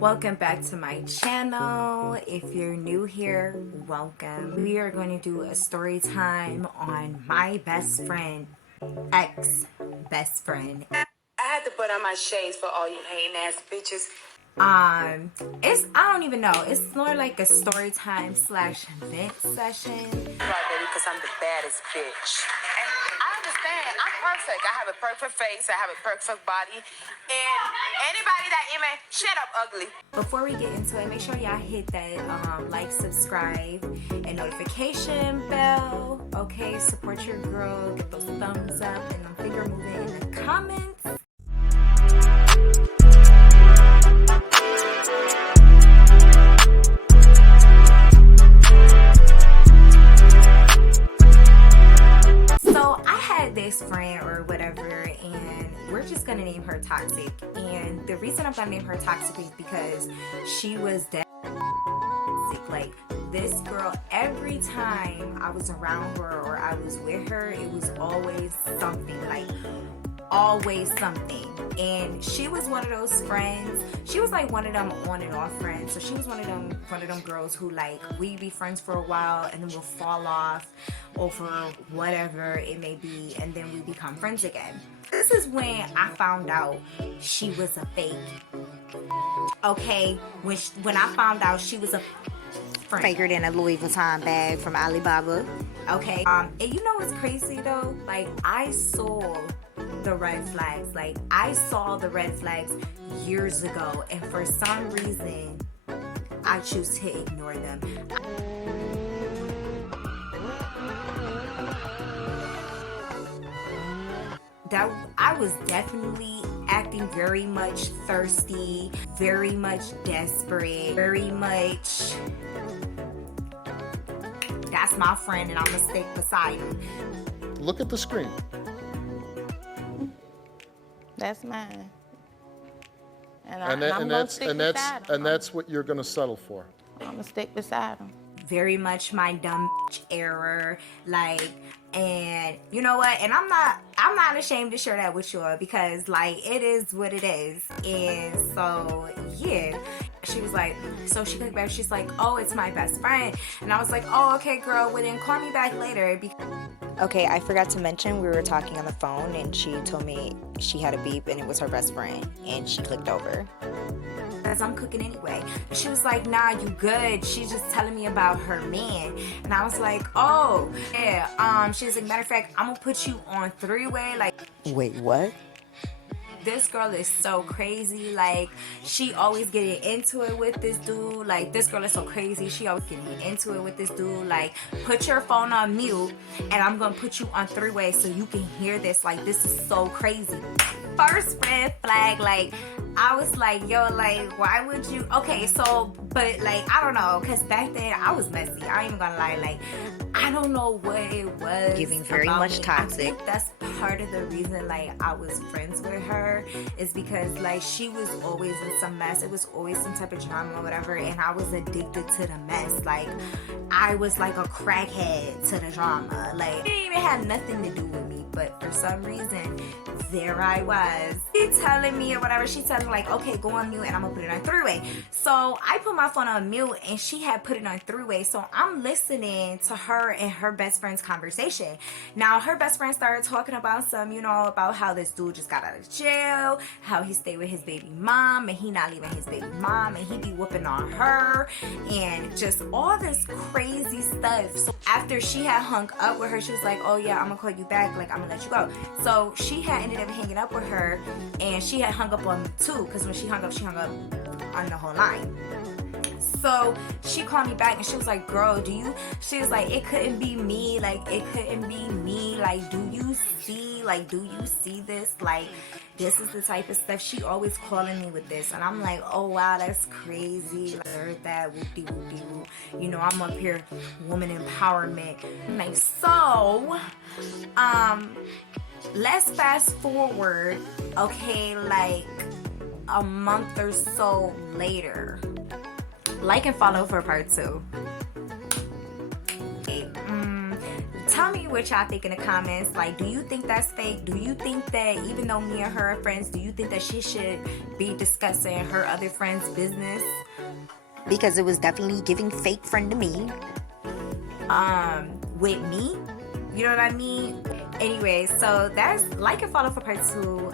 Welcome back to my channel. If you're new here, welcome. We are going to do a story time on my best friend, ex-best friend. I had to put on my shades for all you hating ass bitches. It's, I don't even know. It's more like a story time slash vent session. Right, baby, because I'm the baddest bitch. And I understand. I'm perfect. I have a perfect face. I have a perfect body. And anybody that even shut up, ugly. Before we get into it, make sure y'all hit that like, subscribe, and notification bell. Okay, support your girl. Get those thumbs up and them finger moving in the comments. This friend or whatever, and we're just gonna name her Toxic. And the reason I'm gonna name her Toxic is because she was that like this girl. Every time I was around her or I was with her, it was always something, like always something. And she was one of those friends. She was like one of them on and off friends. So she was one of them girls who, like, we be friends for a while and then we'll fall off over whatever it may be, and then we become friends again. This is when I found out she was a fake. Okay, when I found out she was a friend. Faker than a Louis Vuitton bag from Alibaba. Okay, and you know what's crazy though? Like, I saw the red flags. Like, I saw the red flags years ago, and for some reason I choose to ignore them. That I was definitely acting very much thirsty, very much desperate, very much that's my friend and I'm gonna stick beside him. Look at the screen. That's mine. And that's what you're going to settle for. I'm gonna stick beside him. Very much my dumb error, like, and you know what? And I'm not ashamed to share that with you because, like, it is what it is. And so yeah, she was like, so she looked back, she's like, oh, it's my best friend. And I was like, oh, okay, girl, well then call me back later. Okay, I forgot to mention we were talking on the phone and she told me she had a beep and it was her best friend, and she clicked over. As I'm cooking anyway. She was like, nah, you good. She's just telling me about her man. And I was like, oh, yeah. She's like, matter of fact, I'm gonna put you on three-way. Like, wait, what? This girl is so crazy. Like, she always getting into it with this dude. Like, this girl is so crazy. She always getting into it with this dude. Like, put your phone on mute and I'm gonna put you on three-way so you can hear this. Like, this is so crazy. First red flag, like, I was like, yo, like, why would you? Okay, so, but, like, I don't know, because back then I was messy. I ain't even gonna lie. Like, I don't know what it was. Giving very much toxic. I think that's part of the reason, like, I was friends with her, is because, like, she was always in some mess. It was always some type of drama or whatever, and I was addicted to the mess. Like, I was like a crackhead to the drama. Like, it didn't even have nothing to do with me, but for some reason, there I was. She telling me or whatever, she telling me, like, okay, go on mute and I'm gonna put it on three-way. So I put my phone on mute and she had put it on three-way. So I'm listening to her and her best friend's conversation. Now her best friend started talking about some, you know, about how this dude just got out of jail, how he stayed with his baby mom and he not leaving his baby mom and he be whooping on her and just all this crazy stuff. So after she had hung up with her, she was like, oh yeah, I'm gonna call you back, like, I'm gonna let you go. So she had ended up hanging up with her, and she had hung up on me too, because when she hung up on the whole line. So she called me back and she was like, girl, she was like, it couldn't be me, like, it couldn't be me, like, do you see this? Like, this is the type of stuff she always calling me with this. And I'm like, oh wow, that's crazy. Like, I heard that, whoop-de-whoop-de-whoop. You know, I'm up here, woman empowerment. I'm like, so let's fast forward, okay, like a month or so later. Like and follow for part 2. tell me what y'all think in the comments. Like, do you think that's fake? Do you think that even though me and her are friends, do you think that she should be discussing her other friend's business? Because it was definitely giving fake friend to me. With me, you know what I mean? Anyway, so that's like and follow for part 2.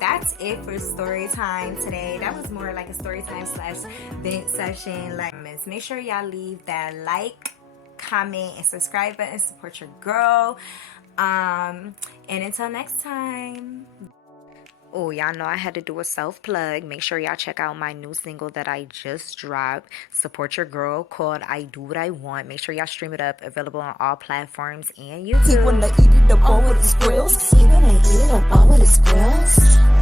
That's it for story time today. That was more like a story time / vent session. Like, make sure y'all leave that like, comment, and subscribe button. Support your girl. And until next time. Oh, y'all know I had to do a self-plug. Make sure y'all check out my new single that I just dropped. Support your girl, called I Do What I Want. Make sure y'all stream it up. Available on all platforms and YouTube. He wanna eat it up all with his grills. He wanna eat it up all with his grills.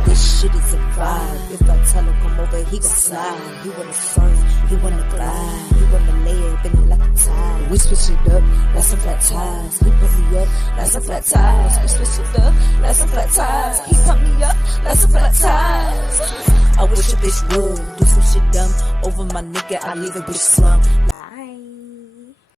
This shit is a vibe. If I tell him come over, he gon' slide. He wanna surf, he wanna glide. He wanna lay up in it like a tide. We switch it up, that's some flat tires. He put me up, that's some flat tires. We switch it up, that's some flat tires. He put me up, that's some flat tires. I wish a bitch would do some shit dumb over my nigga. I leave a bitch slump.